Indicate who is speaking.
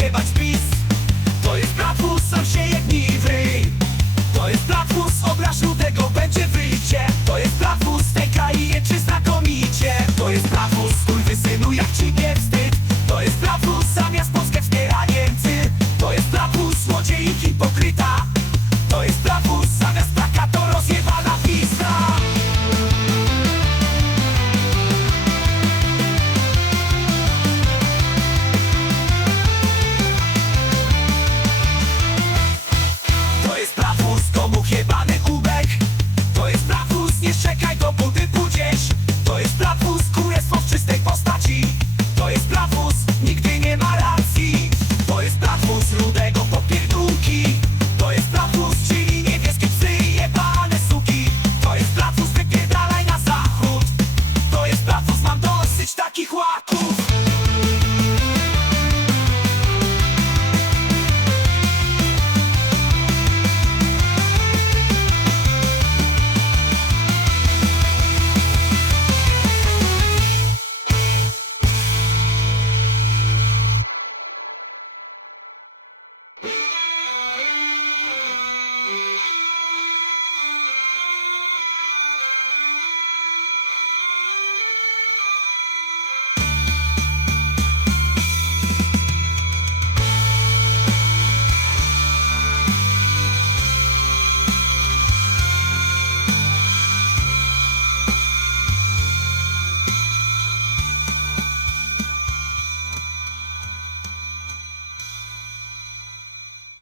Speaker 1: jebać